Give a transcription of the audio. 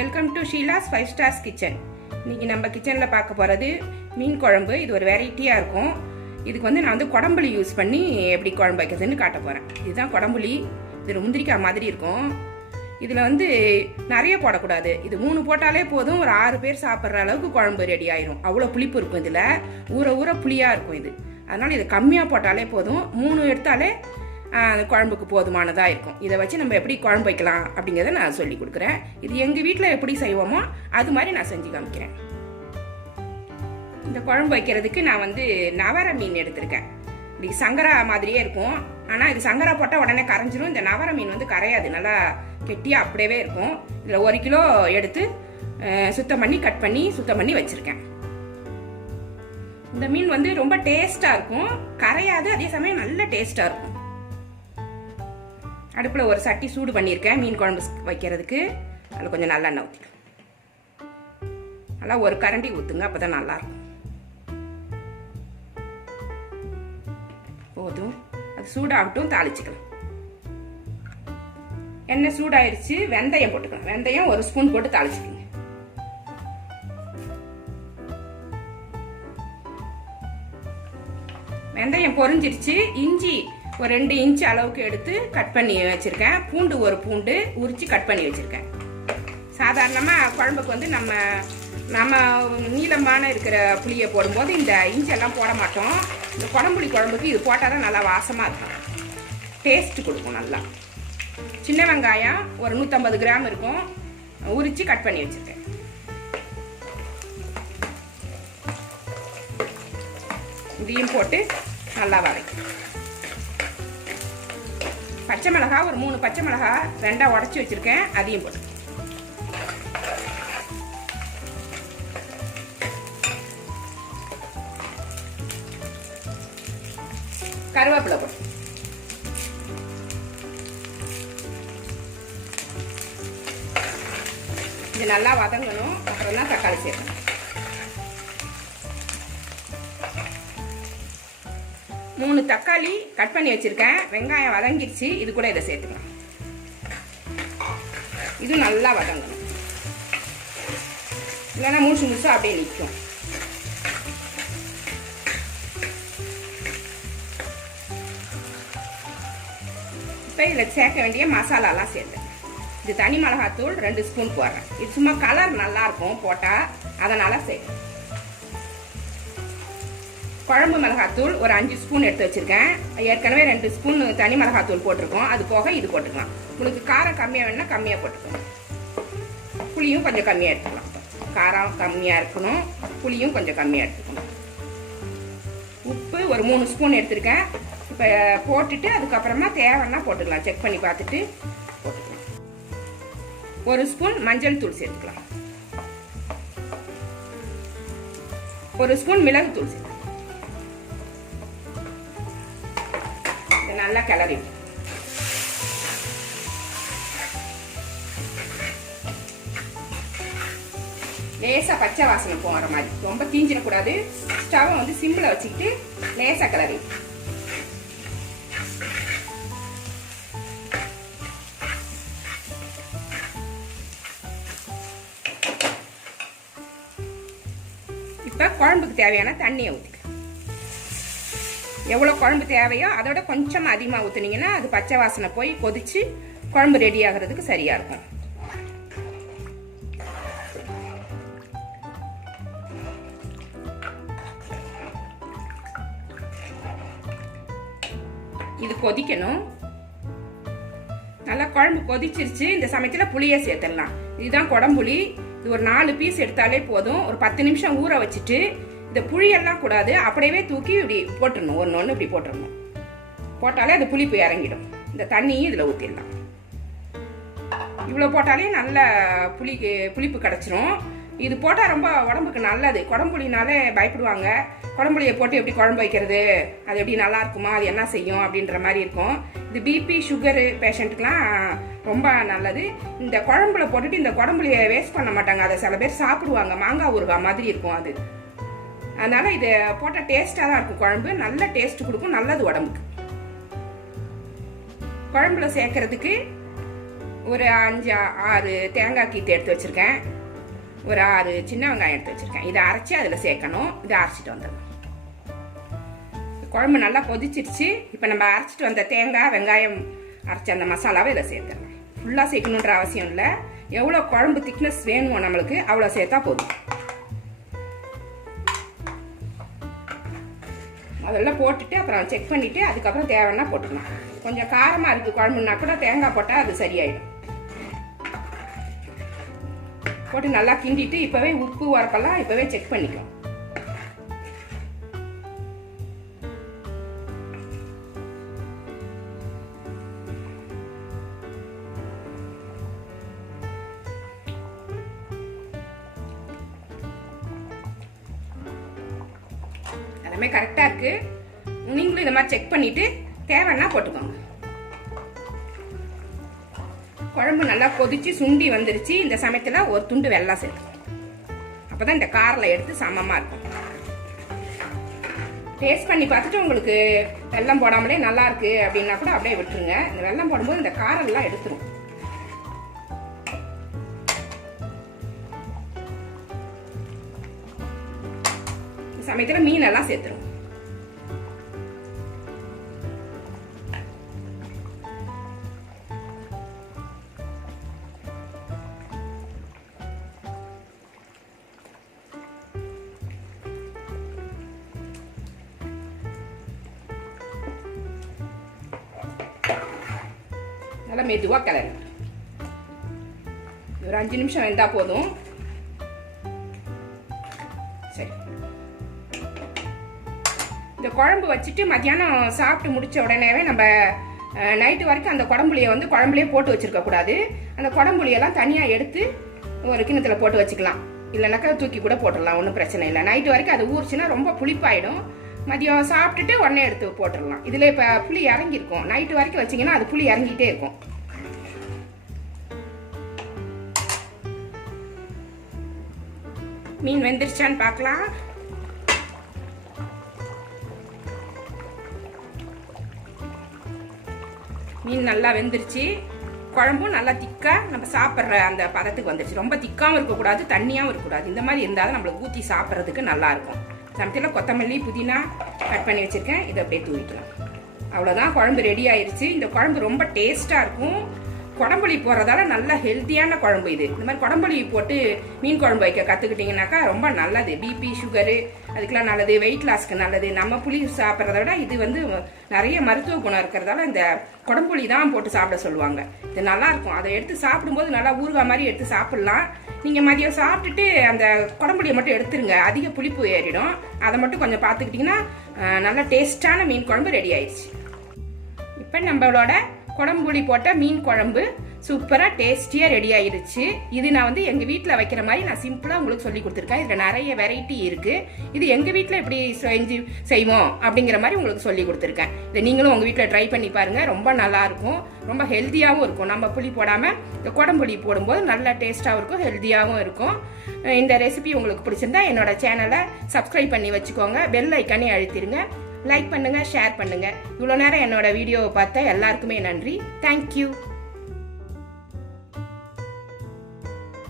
Five stars kitchen இன்னைக்கு நம்ம கிச்சனில் பார்க்க போகிறது மீன் குழம்பு. இது ஒரு வெரைட்டியாக இருக்கும். இதுக்கு வந்து நான் வந்து குடம்புளி யூஸ் பண்ணி எப்படி குழம்பு வைக்கிறதுன்னு காட்ட போகிறேன் இதுதான் குடம்புளி. இது ஒரு முந்திரிக்காய் மாதிரி இருக்கும். இதில் வந்து நிறைய போடக்கூடாது. இது மூணு போட்டாலே போதும். ஒரு ஆறு பேர் சாப்பிட்ற அளவுக்கு குழம்பு ரெடி ஆயிரும். அவ்வளோ புளிப்பு இருக்கும் இதில். ஊற ஊற புளியாக இருக்கும் இது. அதனால் இது கம்மியாக போட்டாலே போதும். மூணு எடுத்தாலே குழம்புக்கு போதுமானதாக இருக்கும். இதை வச்சு நம்ம எப்படி குழம்பு வைக்கலாம் அப்படிங்கிறத நான் சொல்லி கொடுக்குறேன். இது எங்கள் வீட்டில் எப்படி செய்வோமோ அது மாதிரி நான் செஞ்சு காமிக்கிறேன். இந்த குழம்பு வைக்கிறதுக்கு நான் வந்து நவர மீன் எடுத்திருக்கேன். இப்படி சங்கரா மாதிரியே இருக்கும். ஆனால் இது சங்கரா போட்டால் உடனே கரைஞ்சிரும். இந்த நவர மீன் வந்து கரையாது. நல்லா கெட்டியாக அப்படியே இருக்கும். இதில் ஒரு கிலோ எடுத்து சுத்தம் பண்ணி கட் பண்ணி சுத்தம் பண்ணி வச்சுருக்கேன். இந்த மீன் வந்து ரொம்ப டேஸ்ட்டாக இருக்கும். கரையாது. அதே சமயம் நல்ல டேஸ்ட்டாக இருக்கும். அடுப்பில் ஒரு சட்டி சூடு பண்ணியிருக்கேன். மீன் குழம்பு வைக்கிறதுக்கு. அதில் கொஞ்சம் நல்லெண்ணெய் ஊற்றிக்கலாம் நல்லா ஒரு கரண்டி ஊற்றுங்க அப்போ தான் நல்லாயிருக்கும் போதும். அது சூடாகட்டும் தாளிச்சுக்கலாம். எண்ணெய் சூடாயிருச்சு வெந்தயம் போட்டுக்கலாம். வெந்தயம் ஒரு ஸ்பூன் போட்டு தாளிச்சுக்கோங்க. வெந்தயம் பொரிஞ்சிருச்சு. இஞ்சி ஒரு ரெண்டு இன்ச் அளவுக்கு எடுத்து கட் பண்ணி வச்சுருக்கேன். பூண்டு ஒரு பூண்டு உரித்து கட் பண்ணி வச்சுருக்கேன். சாதாரணமாக குழம்புக்கு வந்து நம்ம நம்ம நீளமான இருக்கிற புளியை போடும்போது இந்த இஞ்செல்லாம் போட மாட்டோம். இந்த குடம்புளி குழம்புக்கு இது போட்டால் தான் நல்லா வாசமாக இருக்கும். டேஸ்ட்டு கொடுக்கும் நல்லா. சின்ன வெங்காயம் ஒரு நூற்றம்பது கிராம் இருக்கும். உரித்து கட் பண்ணி வச்சுருக்கேன். இதையும் போட்டு நல்லா வரைக்கும் பச்சை மிளகாய் ஒரு மூணு பச்சை மிளகாய் ரெண்டாக உடச்சி வச்சிருக்கேன். அதையும் போட்டு. கருவேப்பிலை போட்டு. இது நல்லா வதங்கணும். அப்புறம் தான் தக்காளி சேர்க்கணும். மூணு தக்காளி கட் பண்ணி வச்சுருக்கேன். வெங்காயம் வதங்கிடுச்சு. இது கூட இதை சேர்த்துக்கலாம். இது நல்லா வதங்கணும். இல்லைன்னா மூச்சு மூச்சு அப்படியே நிற்கும். இப்போ இதில் சேர்க்க வேண்டிய மசாலாலாம் சேர்த்தேன் இது தனி மிளகாத்தூள் ரெண்டு ஸ்பூன் போடுறேன். இது சும்மா கலர் நல்லாயிருக்கும் போட்டால் அதனால் சேர்க்கணும் குழம்பு மிளகாத்தூள் ஒரு அஞ்சு ஸ்பூன் எடுத்து வச்சிருக்கேன். ஏற்கனவே ரெண்டு ஸ்பூன் தனி மிளகாத்தூள் போட்டிருக்கோம். அது போக இது போட்டுக்கலாம். உங்களுக்கு காரம் கம்மியாக வேணும்னா கம்மியாக போட்டுக்கலாம். புளியும் கொஞ்சம் கம்மியாக எடுத்துக்கலாம். காரம் கம்மியாக இருக்கணும். புளியும் கொஞ்சம் கம்மியாக எடுத்துக்கணும் உப்பு ஒரு மூணு ஸ்பூன் எடுத்திருக்கேன். இப்போ போட்டுட்டு அதுக்கப்புறமா தேவைன்னா போட்டுக்கலாம். செக் பண்ணி பார்த்துட்டு போட்டுக்கலாம். ஒரு ஸ்பூன் மஞ்சள் தூள் சேர்த்துக்கலாம். ஒரு ஸ்பூன் மிளகு தூள் சேர்த்துக்கலாம். நல்லா கிளறி. லேசாக லேசா பச்சை வாசனை போகிற மாதிரி. ரொம்ப தீஞ்சிடக்கூடாது. ஸ்டவ்வை வந்து சிம்மில் வச்சுக்கிட்டு லேசா கிளறி. இப்போ குழம்புக்கு தேவையான தண்ணியை ஊற்றி எவ்வளோ குழம்பு தேவையோ அதோட கொஞ்சம் அதிகமாக ஊற்றுனீங்கன்னா அது பச்சை வாசனை போய் கொதிச்சு குழம்பு ரெடி ஆகிறதுக்கு சரியாக இருக்கும். இது கொதிக்கணும். நல்லா குழம்பு கொதிச்சிருச்சு. இந்த சமயத்தில் புளியை சேர்த்துடலாம். இதுதான் குடம்புளி. இது ஒரு நாலு பீஸ் எடுத்தாலே போதும். ஒரு பத்து நிமிஷம் ஊற வச்சுட்டு இந்த புளியெல்லாம் கூடாது. அப்படியே தூக்கி இப்படி போட்டுடணும் ஒன்று ஒன்று இப்படி போட்டுடணும் போட்டாலே அது புளிப்பு இறங்கிடும். இந்த தண்ணியும் இதில் ஊற்றிடலாம் இவ்வளோ போட்டாலே நல்ல புளி புளிப்பு கிடச்சிரும். இது போட்டால் ரொம்ப உடம்புக்கு நல்லது. குடம்புளினாலே பயப்படுவாங்க. குடம்புளியை போட்டு எப்படி குழம்பு வைக்கிறது? அது எப்படி நல்லா இருக்குமா? அது என்ன செய்யும்? அப்படின்ற மாதிரி இருக்கும். இது பிபி சுகரு பேஷண்ட்டுக்கெலாம் ரொம்ப நல்லது. இந்த குழம்புல போட்டுட்டு இந்த குடம்புளியை வேஸ்ட் பண்ண மாட்டாங்க. அதை சில பேர் சாப்பிடுவாங்க. மாங்காய் ஊறுகாய் மாதிரி இருக்கும் அது. அதனால இது போட்டால் டேஸ்ட்டாக தான் இருக்கும். குழம்பு நல்ல டேஸ்ட் கொடுக்கும். நல்லது உடம்புக்கு. குழம்புல சேர்க்கறதுக்கு ஒரு அஞ்சு ஆறு தேங்காய் கீத்து எடுத்து வச்சுருக்கேன். ஒரு ஆறு சின்ன வெங்காயம் எடுத்து வச்சுருக்கேன். இதை அரைச்சி அதில் சேர்க்கணும். இதை அரைச்சிட்டு வந்துடணும். குழம்பு நல்லா கொதிச்சிருச்சு. இப்போ நம்ம அரைச்சிட்டு வந்த தேங்காய் வெங்காயம் அரைச்ச அந்த மசாலாவை இதில் சேர்த்துடலாம் ஃபுல்லாக சேர்க்கணுன்ற அவசியம் இல்லை. எவ்வளோ குழம்பு திக்னஸ் வேணுமோ நம்மளுக்கு அவ்வளோ சேர்த்தா போதும். அதெல்லாம் போட்டுட்டு அப்புறம் செக் பண்ணிவிட்டு அதுக்கப்புறம் தேவைன்னா போட்டுக்கலாம். கொஞ்சம் காரமாக இருக்குது குழம்புனா கூட தேங்காய் போட்டால் அது சரியாயிடும். போட்டு நல்லா கிண்டிட்டு இப்போவே உப்பு உரப்பெல்லாம் இப்போவே செக் பண்ணிக்கலாம். எல்லாமே கரெக்டாக இருக்குது நீங்களும் இந்த மாதிரி செக் பண்ணிவிட்டு தேவைன்னா போட்டுக்கோங்க. குழம்பு நல்லா கொதிச்சு சுண்டி வந்துருச்சு. இந்த சமயத்தில் ஒரு துண்டு வெள்ளம் செய்யும் அப்போ தான் இந்த காரில் எடுத்து சமமாக இருக்கும். டேஸ்ட் பண்ணி பார்த்துட்டு உங்களுக்கு வெள்ளம் போடாமலே நல்லாயிருக்கு அப்படின்னா கூட அப்படியே விட்டுருங்க. இந்த வெள்ளம் போடும்போது இந்த காரெல்லாம் எடுத்துரும். சமயத்தில் மீன் எல்லாம் சேர்த்துரும் நல்லா மெதுவாக கிளறி ஒரு அஞ்சு நிமிஷம் வெந்தால் போதும் சரி இந்த குழம்பு வச்சுட்டு மத்தியானம் சாப்பிட்டு முடிச்ச உடனேவே நம்ம நைட்டு வரைக்கும் அந்த குடம்புளியை வந்து குழம்புலேயே போட்டு வச்சுருக்கக்கூடாது அந்த குடம்புளியெல்லாம் தனியாக எடுத்து ஒரு கிணத்துல போட்டு வச்சுக்கலாம். இல்லைனாக்கா தூக்கி கூட போட்டுடலாம் ஒன்றும் பிரச்சனை இல்லை. நைட்டு வரைக்கும் அது ஊறிச்சுன்னா ரொம்ப புளிப்பாயிடும். மதியம் சாப்பிட்டுட்டு உடனே எடுத்து போட்டுடலாம். இதில் இப்போ புளி இறங்கியிருக்கும். நைட்டு வரைக்கும் வச்சிங்கன்னா அது புளி இறங்கிட்டே இருக்கும். மீன் வெந்துருச்சான்னு பார்க்கலாம். மீன் நல்லா வெந்துருச்சு. குழம்பும் நல்லா திக்கா நம்ம சாப்பிட்ற அந்த பதத்துக்கு வந்துருச்சு. ரொம்ப திக்காவும் இருக்கக்கூடாது தண்ணியாகவும் இருக்கக்கூடாது. இந்த மாதிரி இருந்தால் தான் நம்மளுக்கு ஊற்றி சாப்பிட்றதுக்கு நல்லாயிருக்கும் சமயத்தில் கொத்தமல்லி புதினா கட் பண்ணி வச்சுருக்கேன். இதை அப்படியே தூவிக்கலாம். அவ்வளோதான் குழம்பு ரெடி ஆயிடுச்சு இந்த குழம்பு ரொம்ப டேஸ்ட்டாக இருக்கும். குடம்புளி போடுறதால நல்ல ஹெல்த்தியான குழம்பு இது. இந்த மாதிரி குடம்புளி போட்டு மீன் குழம்பு வைக்க கற்றுக்கிட்டிங்கனாக்கா ரொம்ப நல்லது. பிபி சுகரு அதுக்கெல்லாம் நல்லது. வெயிட் லாஸ்க்கு நல்லது. நம்ம புளி சாப்பிட்றத விட இது வந்து நிறைய மருத்துவ குணம் இருக்கிறதால இந்த குடம்புளி தான் போட்டு சாப்பிட சொல்லுவாங்க. இது நல்லா இருக்கும். அதை எடுத்து சாப்பிடும்போது நல்லா ஊறுகாய் மாதிரி எடுத்து சாப்பிட்லாம். நீங்கள் மதியம் சாப்பிட்டுட்டு அந்த குடம்புளியை மட்டும் எடுத்துருங்க. அதிக புளிப்பு ஏறிடும். அதை மட்டும் கொஞ்சம் பார்த்துக்கிட்டிங்கன்னா நல்லா டேஸ்ட்டான டேஸ்டான மீன் குழம்பு ரெடி ஆயிடுச்சு. இப்போ நம்மளோட குடம்புளி போட்ட மீன் குழம்பு சூப்பராக டேஸ்டியாக ரெடி ஆயிடுச்சு இது நான் வந்து எங்கள் வீட்டில் வைக்கிற மாதிரி நான் சிம்பிளாக உங்களுக்கு சொல்லி கொடுத்துருக்கேன். இதில் நிறைய வெரைட்டி இருக்குது இது எங்கள் வீட்டில் எப்படி செஞ்சு செய்வோம் அப்படிங்கிற மாதிரி உங்களுக்கு சொல்லி கொடுத்துருக்கேன். இதை நீங்களும் உங்கள் வீட்டில் ட்ரை பண்ணி பாருங்கள் ரொம்ப நல்லாயிருக்கும் ரொம்ப ஹெல்த்தியாகவும் இருக்கும். நம்ம புளி போடாமல் இந்த குடம்புளி போடும்போது நல்ல டேஸ்ட்டாகவும் இருக்கும் ஹெல்த்தியாகவும் இருக்கும். இந்த ரெசிபி உங்களுக்கு பிடிச்சிருந்தா என்னோட சேனலை சப்ஸ்கிரைப் பண்ணி வச்சுக்கோங்க. பெல் ஐக்கானே அழுத்திருங்க. லைக் பண்ணுங்கள் ஷேர் பண்ணுங்கள் இவ்வளோ நேரம் என்னோட வீடியோவை பார்த்த எல்லாருக்குமே நன்றி. தேங்க்யூ